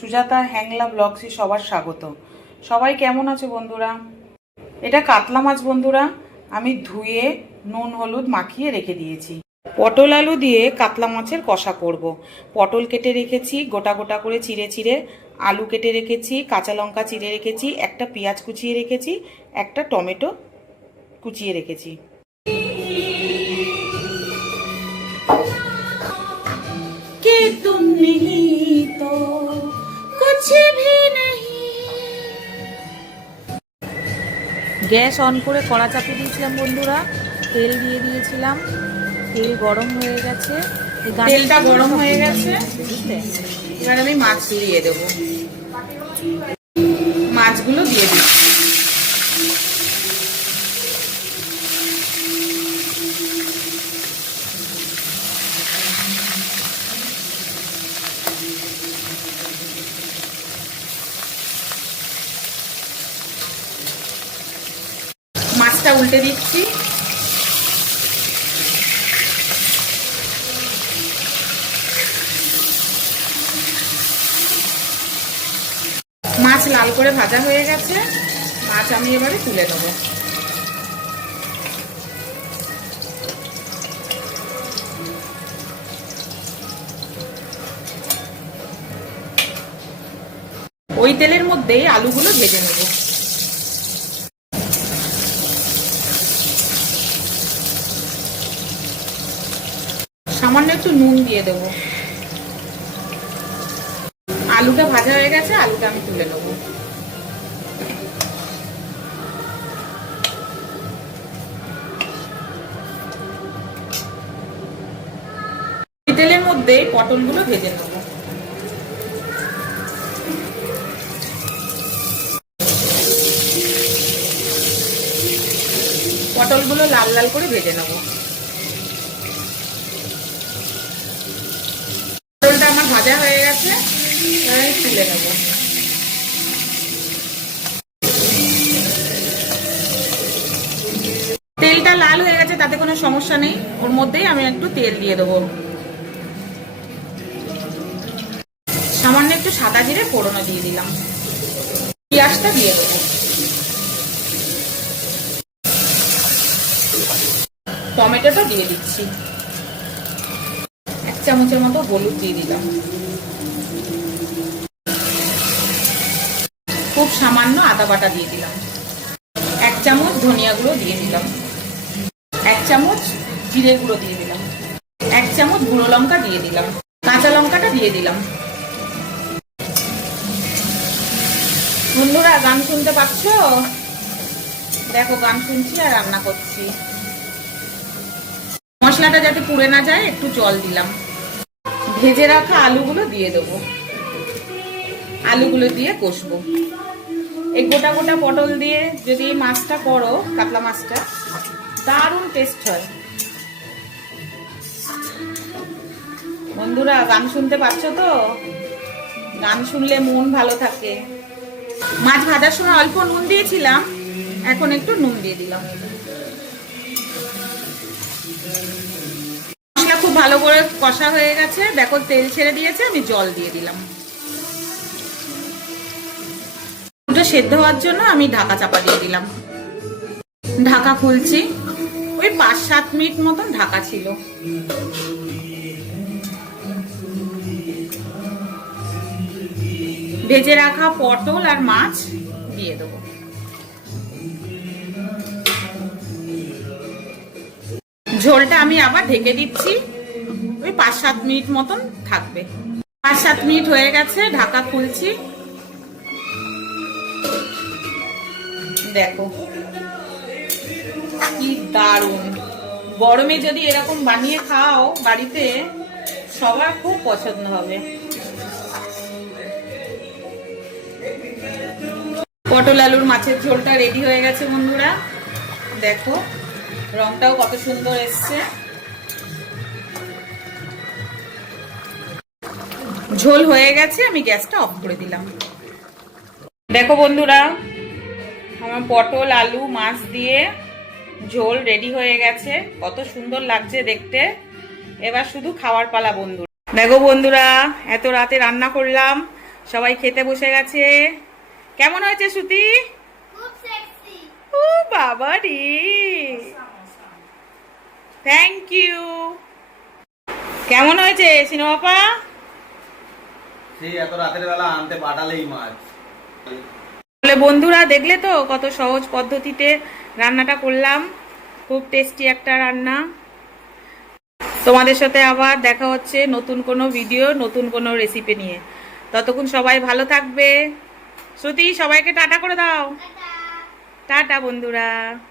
সুজাতা হ্যাংলা ব্লগসে সবার স্বাগত। সবাই কেমন আছো বন্ধুরা? এটা কাতলা মাছ বন্ধুরা, আমি ধুয়ে নুন হলুদ মাখিয়ে রেখে দিয়েছি। পটল আলু দিয়ে কাতলা মাছের কষা করব। পটল কেটে রেখেছি গোটা গোটা করে চিড়ে চিড়ে, আলু কেটে রেখেছি, কাঁচা লঙ্কা চিড়ে রেখেছি, একটা পেঁয়াজ কুচিয়ে রেখেছি, একটা টমেটো কুচিয়ে রেখেছি। कि तुम नहीं तो कुछ भी नहीं। গ্যাস অন করে কড়া চাপিয়ে দিয়েছিলাম বন্ধুরা, তেল দিয়ে দিয়েছিলাম, তেল গরম হয়ে গেছে, তেলটা গরম হয়ে গেছে, বুঝলে? এবার আমি মাছ দিয়ে দেবো, মাছগুলো দিয়ে দিচ্ছি। মাছটা উল্টে দিচ্ছি। মাছ লাল করে ভাজা হয়ে গেছে, মাছ আমি এবারে তুলে নেব। ওই তেলের মধ্যেই আলুগুলো ভেজে নেব। সামান্য একটু নুন দিয়ে দেবো। আলুটা ভাজা হয়ে গেছে, আলুটা আমি তুলে নেব। তেলের মধ্যে পটলগুলো ভেজে নেব। পটলগুলো লাল লাল করে ভেজে নেব। পটলটা আমার ভাজা হয়ে গেছে, তুলে নেব। তেলটা লাল হয়ে গেছে, তাতে কোনো সমস্যা নেই, ওর মধ্যেই আমি একটু তেল দিয়ে দেবো। সামান্য একটু সাদা জিরে ফোড়নো দিয়ে দিলাম, পেঁয়াজটা দিয়ে দেবো, টমেটোটা দিয়ে দিচ্ছি, 1 চামচের মতো হলুদ দিয়ে দিলাম, খুব সামান্য আদা বাটা দিয়ে দিলাম, 1 চামচ ধনিয়া গুঁড়ো দিয়ে দিলাম, 1 চামচ জিরে গুঁড়ো দিয়ে দিলাম, 1 চামচ গুঁড়ো লঙ্কা দিয়ে দিলাম, কাঁচা লঙ্কাটা দিয়ে দিলাম। বন্ধুরা গান শুনতে পাচ্ছ? দেখো গান শুনছি আর রান্না করছি। মশলাটা যাতে পুড়ে না যায় একটু জল দিলাম। ভেজে রাখা আলুগুলো দিয়ে দেবো, আলুগুলো দিয়ে কষবো। এই গোটা গোটা পটল দিয়ে যদি এই মাছটা করো, কাতলা মাছটা, দারুণ টেস্ট হয়। বন্ধুরা গান শুনতে পাচ্ছ তো? গান শুনলে মন ভালো থাকে। মাছ ভাজার সময় অল্প নুন দিয়েছিলাম, এখন একটু নুন দিয়ে দিলাম। মশলা খুব ভালো করে কষা হয়ে গেছে, দেখো তেল ছেড়ে দিয়েছে, আমি জল দিয়ে দিলাম। ওটা সেদ্ধ হওয়ার জন্য আমি ঢাকা চাপা দিয়ে দিলাম। ঢাকা খুলছি, ওই 5-7 মিনিট মতন ঢাকা ছিল। ভেজে রাখা পটল আর মাছ দিয়ে দেবো। ঝোলটা আমি আবার ঢেকে দিচ্ছি, ওই 5-7 মিনিট মতন থাকবে। 5-7 মিনিট হয়ে গেছে, ঢাকা খুলছি। দেখো কি দারুণ! গরমে যদি এরকম বানিয়ে খাও বাড়িতে, সবার খুব পছন্দ হবে। পটল আলুর মাছের ঝোলটা রেডি হয়ে গেছে বন্ধুরা, দেখো রংটাও কত সুন্দর এসছে। ঝোল হয়ে গেছে, আমি গ্যাসটা অফ করে দিলাম। দেখো বন্ধুরা, আমার পটল আলু মাছ দিয়ে ঝোল রেডি হয়ে গেছে, কত সুন্দর লাগছে দেখতে। এবার শুধু খাওয়ার পালা বন্ধুরা। দেখো বন্ধুরা, এত রাতে রান্না করলাম, সবাই খেতে বসে গেছে। কেমন হয়েছে শ্রুতি? খুব সেক্সি। ও বাবা রে, থ্যাংক ইউ। কেমন হয়েছে সিনেমাপা? সেই এত রাতের বেলা আনতে পাঠালেই মাছ। বলে বন্ধুরা, দেখলে তো কত সহজ পদ্ধতিতে রান্নাটা করলাম। খুব টেস্টি একটা রান্না। তোমাদের সাথে আবার দেখা হচ্ছে নতুন কোনো ভিডিও, নতুন কোনো রেসিপি নিয়ে। ততক্ষণ সবাই ভালো থাকবে। শ্রুতি, সবাইকে টাটা করে দাও। টাটা। টাটা বন্ধুরা।